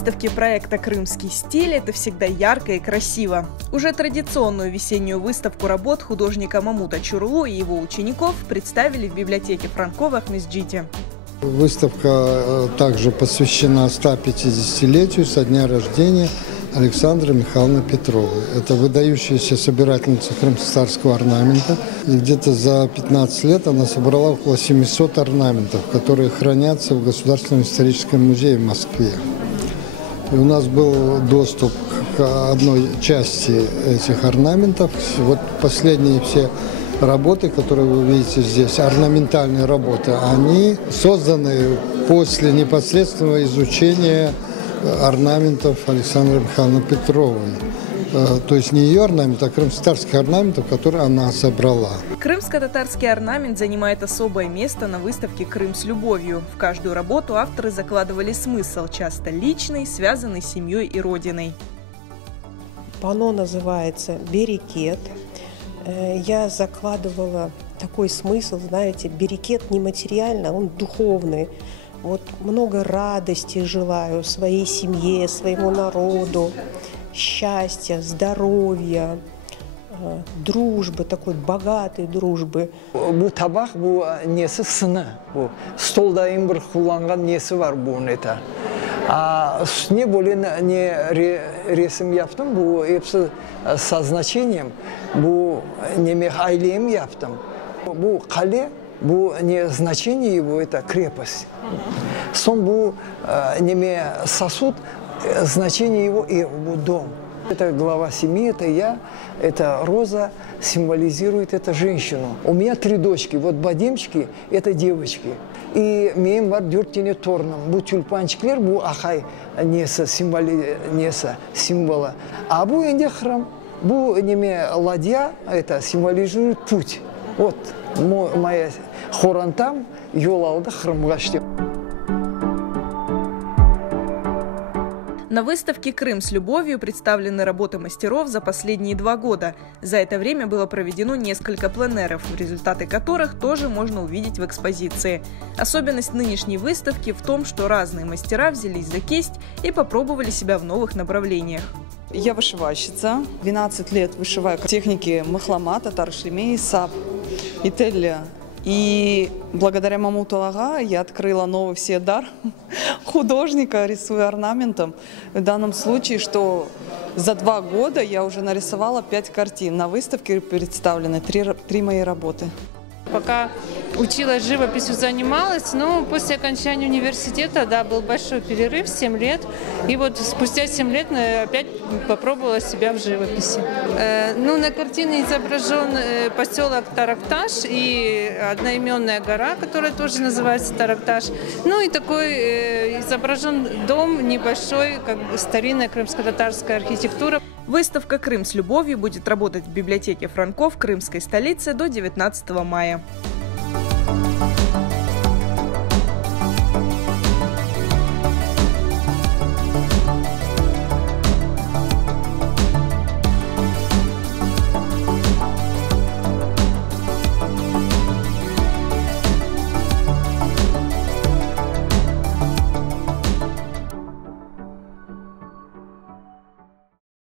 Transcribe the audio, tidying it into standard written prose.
Выставки проекта «Крымский стиль» – это всегда ярко и красиво. Уже традиционную весеннюю выставку работ художника Мамута Чурлу и его учеников представили в библиотеке Франко в Ахмесджите. Выставка также посвящена 150-летию со дня рождения Александры Михайловны Петровой. Это выдающаяся собирательница крымско-татарского орнамента. И где-то за 15 лет она собрала около 700 орнаментов, которые хранятся в Государственном историческом музее в Москве. И у нас был доступ к одной части этих орнаментов. Вот последние все работы, которые вы видите здесь, орнаментальные работы, они созданы после непосредственного изучения орнаментов Александры Михайловны Петровой. То есть не ее орнамент, а крымско-татарских орнаментов, которые она собрала. Крымско-татарский орнамент занимает особое место на выставке «Крым с любовью». В каждую работу авторы закладывали смысл, часто личный, связанный с семьей и родиной. Панно называется «Берекет». Я закладывала такой смысл, знаете, берекет нематериально, он духовный. Вот много радости желаю своей семье, своему народу, счастья, здоровья, дружбы, такой богатой дружбы. Бу табак, бу несі сыны, бу столдайын бір құланған несі бар бұның это. Үстіне бөлен не ресім яптым, бу епсі со значением, бу неме айлем яптым. Бу қале, бу не значение его это крепость. Сон бу неме сосуд, значение его и бу дом. Это глава семьи, это я, это роза символизирует это женщину. У меня 3 дочки, вот бадемчики – это девочки. И мен бар 4 тені торным. Бу тюльпанчиклер, бу ахай несі, символа. А бу энде храм, бу неме ладья, это символизирует путь. Вот моя хорантам yol aldı храмға штеп. На выставке «Крым с любовью» представлены работы мастеров за последние 2 года. За это время было проведено несколько пленеров, результаты которых тоже можно увидеть в экспозиции. Особенность нынешней выставки в том, что разные мастера взялись за кисть и попробовали себя в новых направлениях. Я вышивальщица, 12 лет вышиваю техники махлама, татар-шлемей, сап и телля. И благодаря Мамуту Ага я открыла новый все дар художника, рисуя орнаментом. В данном случае, что за 2 года я уже нарисовала 5 картин. На выставке представлены 3 мои работы. Пока училась живописью, занималась, но после окончания университета, да, был большой перерыв, 7 лет. И вот спустя 7 лет опять попробовала себя в живописи. На картине изображен поселок Таракташ и одноименная гора, которая тоже называется Таракташ. Ну и такой изображен дом небольшой, как старинная крымско-татарская архитектура. Выставка «Крым с любовью» будет работать в библиотеке Франко в крымской столице до 19 мая.